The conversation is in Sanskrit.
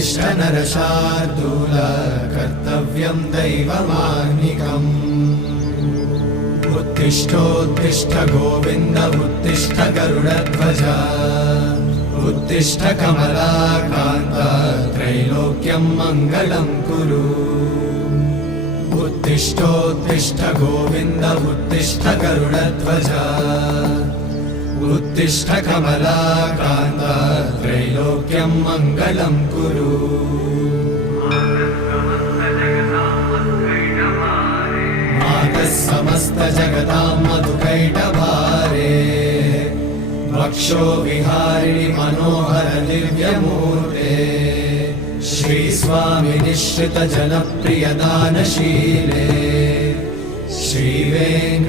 उत्तिष्ठ नरशार्दूल कर्तव्यं दैवमाह्निकम् उत्तिष्ठोत्तिष्ठ गोविन्द उत्तिष्ठ गरुडध्वज उत्तिष्ठ कमलाकान्त त्रैलोक्यं मङ्गलं कुरु उत्तिष्ठोत्तिष्ठ गोविन्द उत्तिष्ठ गरुडध्वज उत्तिष्ठ कमलाकान्त त्रैलोक्यं मङ्गलं कुरु मातः समस्त जगतां मधुकैटभारे वक्षो विहारिणि मनोहर दिव्यमूर्ते श्रीस्वामि निश्रित जनप्रिय दानशीले श्रीवेङ्कट